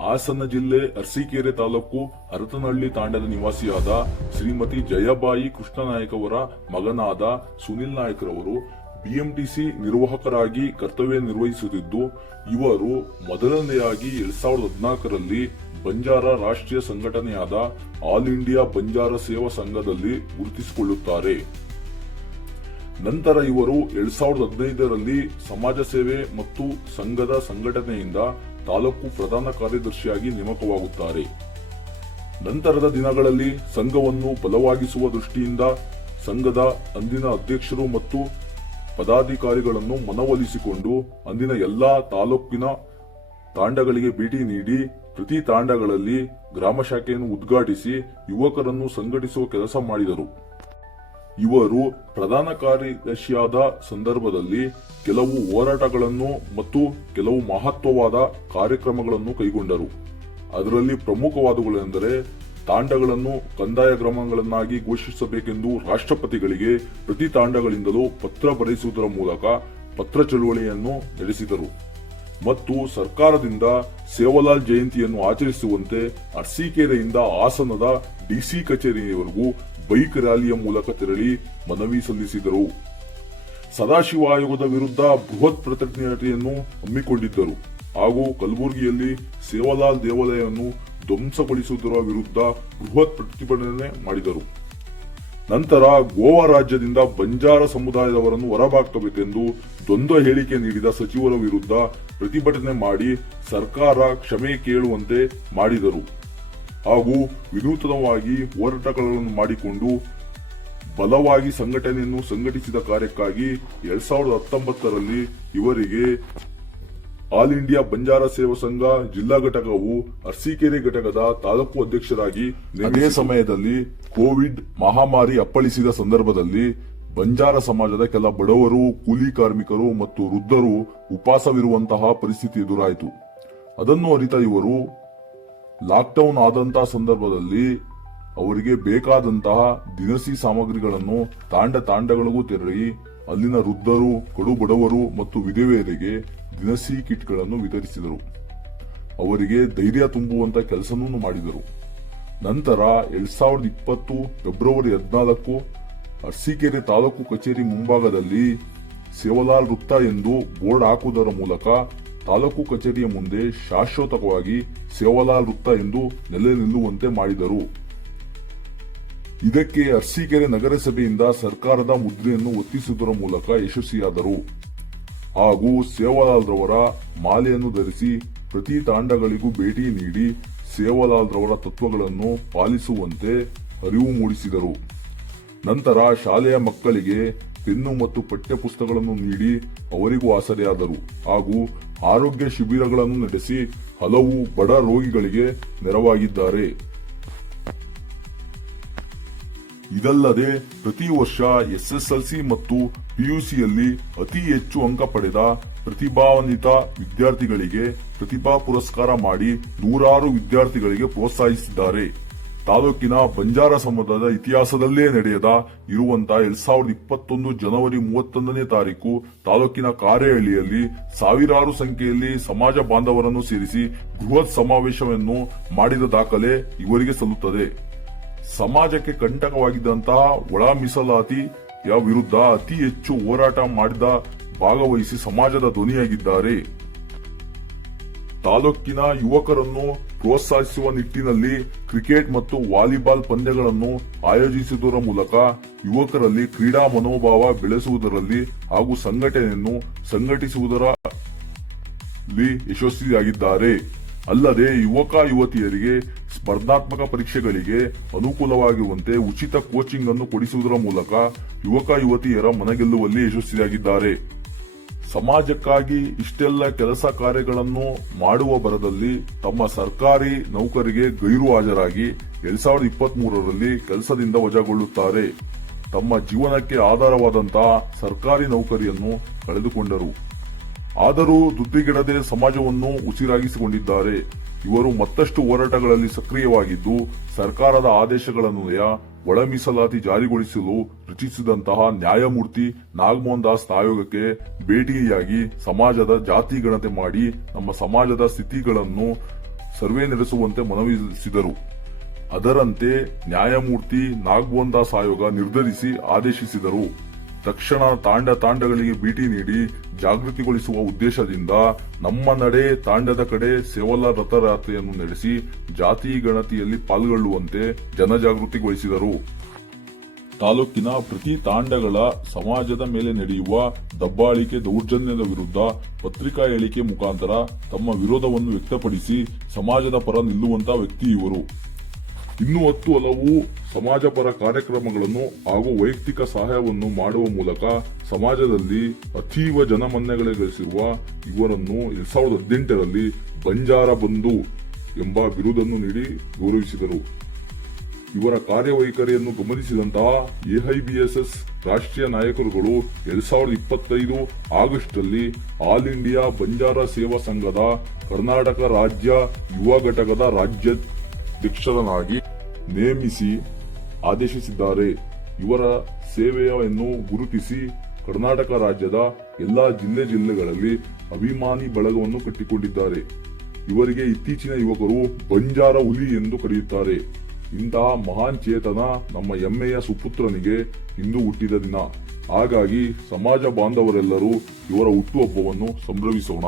ಹಾಸನ ಜಿಲ್ಲೆ ಅರಸೀಕೆರೆ ತಾಲೂಕು ಹರತನಹಳ್ಳಿ ತಾಂಡದ ನಿವಾಸಿಯಾದ ಶ್ರೀಮತಿ ಜಯಬಾಯಿ ಕೃಷ್ಣನಾಯಕ್ ಅವರ ಮಗನಾದ ಸುನಿಲ್ ನಾಯಕ್ ರವರು ಬಿಎಂಟಿಸಿ ನಿರ್ವಾಹಕರಾಗಿ ಕರ್ತವ್ಯ ನಿರ್ವಹಿಸುತ್ತಿದ್ದು, ಇವರು ಮೊದಲನೆಯಾಗಿ 2014ರಲ್ಲಿ ಬಂಜಾರ ರಾಷ್ಟ್ರೀಯ ಸಂಘಟನೆಯಾದ ಆಲ್ ಇಂಡಿಯಾ ಬಂಜಾರ ಸೇವಾ ಸಂಘದಲ್ಲಿ ಗುರುತಿಸಿಕೊಳ್ಳುತ್ತಾರೆ. ನಂತರ ಇವರು 2015ರಲ್ಲಿ ಸಮಾಜ ಸೇವೆ ಮತ್ತು ಸಂಘದ ಸಂಘಟನೆಯಿಂದ ತಾಲೂಕು ಪ್ರಧಾನ ಕಾರ್ಯದರ್ಶಿಯಾಗಿ ನೇಮಕವಾಗುತ್ತಾರೆ. ನಂತರದ ದಿನಗಳಲ್ಲಿ ಸಂಘವನ್ನು ಬಲವಾಗಿಸುವ ದೃಷ್ಟಿಯಿಂದ ಸಂಘದ ಅಂದಿನ ಅಧ್ಯಕ್ಷರು ಮತ್ತು ಪದಾಧಿಕಾರಿಗಳನ್ನು ಮನವೊಲಿಸಿಕೊಂಡು ಅಂದಿನ ಎಲ್ಲಾ ತಾಲೂಕಿನ ತಾಂಡಗಳಿಗೆ ಭೇಟಿ ನೀಡಿ ಪ್ರತಿ ತಾಂಡಗಳಲ್ಲಿ ಗ್ರಾಮ ಶಾಖೆಯನ್ನು ಉದ್ಘಾಟಿಸಿ ಯುವಕರನ್ನು ಸಂಘಟಿಸುವ ಕೆಲಸ ಮಾಡಿದರು. ಇವರು ಪ್ರಧಾನ ಕಾರ್ಯದರ್ಶಿಯಾದ ಸಂದರ್ಭದಲ್ಲಿ ಕೆಲವು ಹೋರಾಟಗಳನ್ನು ಮತ್ತು ಕೆಲವು ಮಹತ್ವವಾದ ಕಾರ್ಯಕ್ರಮಗಳನ್ನು ಕೈಗೊಂಡರು. ಅದರಲ್ಲಿ ಪ್ರಮುಖವಾದವುಗಳೆಂದರೆ ತಾಂಡಗಳನ್ನು ಕಂದಾಯ ಗ್ರಾಮಗಳನ್ನಾಗಿ ಘೋಷಿಸಬೇಕೆಂದು ರಾಷ್ಟ್ರಪತಿಗಳಿಗೆ ಪ್ರತಿ ತಾಂಡಗಳಿಂದಲೂ ಪತ್ರ ಬರೆಸುವುದರ ಮೂಲಕ ಪತ್ರ ಚಳುವಳಿಯನ್ನು ನಡೆಸಿದರು ಮತ್ತು ಸರ್ಕಾರದಿಂದ ಸೇವಾಲಾಲ್ ಜಯಂತಿಯನ್ನು ಆಚರಿಸುವಂತೆ ಅರಸೀಕೆರೆಯಿಂದ ಹಾಸನದ ಡಿಸಿ ಕಚೇರಿಯವರೆಗೂ ಬೈಕ್ ರ್ಯಾಲಿಯ ಮೂಲಕ ತೆರಳಿ ಮನವಿ ಸಲ್ಲಿಸಿದರು. ಸದಾಶಿವ ಆಯೋಗದ ವಿರುದ್ಧ ಬೃಹತ್ ಪ್ರತಿಭಟನೆಯನ್ನು ಹಮ್ಮಿಕೊಂಡಿದ್ದರು ಹಾಗೂ ಕಲಬುರಗಿಯಲ್ಲಿ ಸೇವಾಲಾಲ್ ದೇವಾಲಯವನ್ನು ಧ್ವಂಸಗೊಳಿಸುವುದರ ವಿರುದ್ಧ ಬೃಹತ್ ಪ್ರತಿಭಟನೆ ಮಾಡಿದರು. ನಂತರ ಗೋವಾ ರಾಜ್ಯದಿಂದ ಬಂಜಾರ ಸಮುದಾಯದವರನ್ನು ಹೊರಹಾಕಬೇಕೆಂದು ದ್ವಂದ್ವ ಹೇಳಿಕೆ ನೀಡಿದ ಸಚಿವರ ವಿರುದ್ಧ ಪ್ರತಿಭಟನೆ ಮಾಡಿ ಸರ್ಕಾರ ಕ್ಷಮೆ ಕೇಳುವಂತೆ ಮಾಡಿದರು ಹಾಗೂ ವಿನೂತನವಾಗಿ ಹೋರಾಟಗಳನ್ನು ಮಾಡಿಕೊಂಡು ಬಲವಾಗಿ ಸಂಘಟನೆಯನ್ನು ಸಂಘಟಿಸಿದ ಕಾರ್ಯಕ್ಕಾಗಿ 2019ರಲ್ಲಿ ಇವರಿಗೆ ಆಲ್ ಇಂಡಿಯಾ ಬಂಜಾರ ಸೇವಾ ಸಂಘ ಜಿಲ್ಲಾ ಘಟಕವು ಅರಸೀಕೆರೆ ಘಟಕದ ತಾಲೂಕು ಅಧ್ಯಕ್ಷರಾಗಿ ಅದೇ ಸಮಯದಲ್ಲಿ ಕೋವಿಡ್ ಮಹಾಮಾರಿ ಅಪ್ಪಳಿಸಿದ ಸಂದರ್ಭದಲ್ಲಿ ಬಂಜಾರ ಸಮಾಜದ ಕೆಲ ಬಡವರು, ಕೂಲಿ ಕಾರ್ಮಿಕರು ಮತ್ತು ವೃದ್ಧರು ಉಪವಾಸವಿರುವಂತಹ ಪರಿಸ್ಥಿತಿ ಎದುರಾಯಿತು. ಅದನ್ನು ಅರಿತ ಇವರು ಲಾಕ್ಡೌನ್ ಆದಂತಹ ಸಂದರ್ಭದಲ್ಲಿ ಅವರಿಗೆ ಬೇಕಾದಂತಹ ದಿನಸಿ ಸಾಮಗ್ರಿಗಳನ್ನು ತಾಂಡಗಳಿಗೂ ತೆರಳಿ ಅಲ್ಲಿನ ವೃದ್ಧರು, ಕಡು ಬಡವರು ಮತ್ತು ವಿಧವೆಯರಿಗೆ ದಿನಸಿ ಕಿಟ್ಗಳನ್ನು ವಿತರಿಸಿದರು. ಅವರಿಗೆ ಧೈರ್ಯ ತುಂಬುವಂತ ಕೆಲಸವನ್ನು ಮಾಡಿದರು. ನಂತರ 2020 ಫೆಬ್ರವರಿ 14 ಅರಸೀಕೆರೆ ತಾಲೂಕು ಕಚೇರಿ ಮುಂಭಾಗದಲ್ಲಿ ಸೇವಾಲಾಲ್ ವೃತ್ತ ಎಂದು ಬೋರ್ಡ್ ಹಾಕುವುದರ ಮೂಲಕ ತಾಲೂಕು ಕಚೇರಿಯ ಮುಂದೆ ಶಾಶ್ವತವಾಗಿ ಸೇವಾಲಾಲ್ ವೃತ್ತ ಎಂದು ನೆಲೆ ನಿಲ್ಲುವಂತೆ ಮಾಡಿದರು. ಇದಕ್ಕೆ ಅರಸೀಕೆರೆ ನಗರಸಭೆಯಿಂದ ಸರ್ಕಾರದ ಮುದ್ರೆಯನ್ನು ಒತ್ತಿಸುವುದರ ಮೂಲಕ ಯಶಸ್ವಿಯಾದರು ಹಾಗೂ ಸೇವಾಲಾಲ್ ರವರ ಮಾಲೆಯನ್ನು ಧರಿಸಿ ಪ್ರತಿ ತಾಂಡಗಳಿಗೂ ಭೇಟಿ ನೀಡಿ ಸೇವಾಲಾಲ್ ರವರ ತತ್ವಗಳನ್ನು ಪಾಲಿಸುವಂತೆ ಅರಿವು ಮೂಡಿಸಿದರು. ನಂತರ ಶಾಲೆಯ ಮಕ್ಕಳಿಗೆ ಪೆನ್ನು ಮತ್ತು ಪಠ್ಯ ಪುಸ್ತಕಗಳನ್ನು ನೀಡಿ ಅವರಿಗೂ ಆಸರೆಯಾದರು ಹಾಗೂ ಆರೋಗ್ಯ ಶಿಬಿರಗಳನ್ನು ನಡೆಸಿ ಹಲವು ಬಡ ರೋಗಿಗಳಿಗೆ ನೆರವಾಗಿದ್ದಾರೆ. ಇದಲ್ಲದೆ ಪ್ರತಿ ವರ್ಷ ಎಸ್ಎಸ್ಎಲ್ಸಿ ಮತ್ತು ಪಿಯುಸಿಯಲ್ಲಿ ಅತಿ ಹೆಚ್ಚು ಅಂಕ ಪಡೆದ ಪ್ರತಿಭಾನ್ವಿತ ವಿದ್ಯಾರ್ಥಿಗಳಿಗೆ ಪ್ರತಿಭಾ ಪುರಸ್ಕಾರ ಮಾಡಿ ನೂರಾರು ವಿದ್ಯಾರ್ಥಿಗಳಿಗೆ ಪ್ರೋತ್ಸಾಹಿಸಿದ್ದಾರೆ. ತಾಲೂಕಿನ ಬಂಜಾರ ಸಮುದಾಯದ ಇತಿಹಾಸದಲ್ಲೇ ನಡೆಯದ ಇರುವಂತಹ 2021 ಜನವರಿ 31ನೇ ತಾರೀಕು ತಾಲೂಕಿನ ಕಾರೇಹಳ್ಳಿಯಲ್ಲಿ ಸಾವಿರಾರು ಸಂಖ್ಯೆಯಲ್ಲಿ ಸಮಾಜ ಬಾಂಧವರನ್ನು ಸೇರಿಸಿ ಬೃಹತ್ ಸಮಾವೇಶವನ್ನು ಮಾಡಿದ ದಾಖಲೆ ಇವರಿಗೆ ಸಲ್ಲುತ್ತದೆ. ಸಮಾಜಕ್ಕೆ ಕಂಟಕವಾಗಿದ್ದಂತಹ ಒಳ ಮೀಸಲಾತಿಯ ವಿರುದ್ಧ ಅತಿ ಹೆಚ್ಚು ಹೋರಾಟ ಮಾಡಿದ ಭಾಗವಹಿಸಿ ಸಮಾಜದ ಧ್ವನಿಯಾಗಿದ್ದಾರೆ. ತಾಲೂಕಿನ ಯುವಕರನ್ನು ಪ್ರೋತ್ಸಾಹಿಸುವ ನಿಟ್ಟಿನಲ್ಲಿ ಕ್ರಿಕೆಟ್ ಮತ್ತು ವಾಲಿಬಾಲ್ ಪಂದ್ಯಗಳನ್ನು ಆಯೋಜಿಸುವುದರ ಮೂಲಕ ಯುವಕರಲ್ಲಿ ಕ್ರೀಡಾ ಮನೋಭಾವ ಬೆಳೆಸುವುದರಲ್ಲಿ ಹಾಗೂ ಸಂಘಟನೆಯನ್ನು ಸಂಘಟಿಸುವುದರಲ್ಲಿ ಯಶಸ್ವಿಯಾಗಿದ್ದಾರೆ. ಅಲ್ಲದೆ ಯುವಕ ಯುವತಿಯರಿಗೆ ಸ್ಪರ್ಧಾತ್ಮಕ ಪರೀಕ್ಷೆಗಳಿಗೆ ಅನುಕೂಲವಾಗುವಂತೆ ಉಚಿತ ಕೋಚಿಂಗ್ ಅನ್ನು ಕೊಡಿಸುವುದರ ಮೂಲಕ ಯುವಕ ಯುವತಿಯರ ಮನಗೆಲ್ಲುವಲ್ಲಿ ಯಶಸ್ವಿಯಾಗಿದ್ದಾರೆ. ಸಮಾಜಕ್ಕಾಗಿ ಇಷ್ಟೆಲ್ಲ ಕೆಲಸ ಕಾರ್ಯಗಳನ್ನು ಮಾಡುವ ಭರದಲ್ಲಿ ತಮ್ಮ ಸರ್ಕಾರಿ ನೌಕರಿಗೆ ಗೈರು ಹಾಜರಾಗಿ 2023ರಲ್ಲಿ ಕೆಲಸದಿಂದ ವಜಾಗೊಳ್ಳುತ್ತಾರೆ. ತಮ್ಮ ಜೀವನಕ್ಕೆ ಆಧಾರವಾದಂತಹ ಸರ್ಕಾರಿ ನೌಕರಿಯನ್ನು ಕಳೆದುಕೊಂಡರು. ಆದರೂ ದುಡ್ಡಿಗೆಡದೆ ಸಮಾಜವನ್ನು ಉಸಿರಾಗಿಸಿಕೊಂಡಿದ್ದಾರೆ. ಇವರು ಮತ್ತಷ್ಟು ಹೋರಾಟಗಳಲ್ಲಿ ಸಕ್ರಿಯವಾಗಿದ್ದು ಸರ್ಕಾರದ ಆದೇಶಗಳನ್ವಯ ಒಳ ಮೀಸಲಾತಿ ಜಾರಿಗೊಳಿಸಲು ರಚಿಸಿದಂತಹ ನ್ಯಾಯಮೂರ್ತಿ ನಾಗಮೋಹನ್ ದಾಸ್ ಆಯೋಗಕ್ಕೆ ಭೇಟಿಯಾಗಿ ಸಮಾಜದ ಜಾತಿ ಗಣತಿ ಮಾಡಿ ನಮ್ಮ ಸಮಾಜದ ಸ್ಥಿತಿಗಳನ್ನು ಸರ್ವೆ ನಡೆಸುವಂತೆ ಮನವೊಲಿಸಿದರು. ಅದರಂತೆ ನ್ಯಾಯಮೂರ್ತಿ ನಾಗಮೋಹನ್ ದಾಸ್ ಆಯೋಗ ನಿರ್ಧರಿಸಿ ಆದೇಶಿಸಿದರು. ತಕ್ಷಣ ತಾಂಡಗಳಿಗೆ ಭೇಟಿ ನೀಡಿ ಜಾಗೃತಿಗೊಳಿಸುವ ಉದ್ದೇಶದಿಂದ ನಮ್ಮ ನಡೆ ತಾಂಡದ ಕಡೆ ಸೇವಾಲಾಲ್ ರಥಯಾತ್ರೆಯನ್ನು ನಡೆಸಿ ಜಾತಿ ಗಣತಿಯಲ್ಲಿ ಪಾಲ್ಗೊಳ್ಳುವಂತೆ ಜನಜಾಗೃತಿಗೊಳಿಸಿದರು. ತಾಲೂಕಿನ ಪ್ರತಿ ತಾಂಡಗಳ ಸಮಾಜದ ಮೇಲೆ ನಡೆಯುವ ದಬ್ಬಾಳಿಕೆ ದೌರ್ಜನ್ಯದ ವಿರುದ್ಧ ಪತ್ರಿಕಾ ಹೇಳಿಕೆ ಮುಖಾಂತರ ತಮ್ಮ ವಿರೋಧವನ್ನು ವ್ಯಕ್ತಪಡಿಸಿ ಸಮಾಜದ ಪರ ನಿಲ್ಲುವಂತ ವ್ಯಕ್ತಿ ಇವರು. ಇನ್ನೂ 10 ಹಲವು ಸಮಾಜಪರ ಕಾರ್ಯಕ್ರಮಗಳನ್ನು ಹಾಗೂ ವೈಯಕ್ತಿಕ ಸಹಾಯವನ್ನು ಮಾಡುವ ಮೂಲಕ ಸಮಾಜದಲ್ಲಿ ಅತೀವ ಜನಮನ್ನಣೆ ಗಳಿಸಿರುವ ಇವರನ್ನು 2018ರಲ್ಲಿ ಬಂಜಾರ ಬಂಧು ಎಂಬ ಬಿರುದನ್ನು ನೀಡಿ ಗೌರವಿಸಿದರು. ಇವರ ಕಾರ್ಯವೈಖರಿಯನ್ನು ಗಮನಿಸಿದಂತಹ ಎಐಬಿಎಸ್ಎಸ್ ರಾಷ್ಟ್ರೀಯ ನಾಯಕರುಗಳು 2025 ಆಗಸ್ಟ್ನಲ್ಲಿ ಆಲ್ ಇಂಡಿಯಾ ಬಂಜಾರ ಸೇವಾ ಸಂಘದ ಕರ್ನಾಟಕ ರಾಜ್ಯ ಯುವ ಘಟಕದ ರಾಜ್ಯಾಧ್ಯಕ್ಷರನ್ನಾಗಿ ನೇಮಿಸಿ ಆದೇಶಿಸಿದ್ದಾರೆ. ಇವರ ಸೇವೆಯನ್ನು ಗುರುತಿಸಿ ಕರ್ನಾಟಕ ರಾಜ್ಯದ ಎಲ್ಲಾ ಜಿಲ್ಲೆಗಳಲ್ಲಿ ಅಭಿಮಾನಿ ಬಳಗವನ್ನು ಕಟ್ಟಿಕೊಂಡಿದ್ದಾರೆ. ಇವರಿಗೆ ಇತ್ತೀಚಿನ ಯುವಕರು ಬಂಜಾರ ಹುಲಿ ಎಂದು ಕರೆಯುತ್ತಾರೆ. ಇಂತಹ ಮಹಾನ್ ಚೇತನ ನಮ್ಮ ಹೆಮ್ಮೆಯ ಸುಪುತ್ರನಿಗೆ ಇಂದು ಹುಟ್ಟಿದ ದಿನ. ಹಾಗಾಗಿ ಸಮಾಜ ಬಾಂಧವರೆಲ್ಲರೂ ಇವರ ಹುಟ್ಟುಹಬ್ಬವನ್ನು ಸಂಭ್ರಮಿಸೋಣ.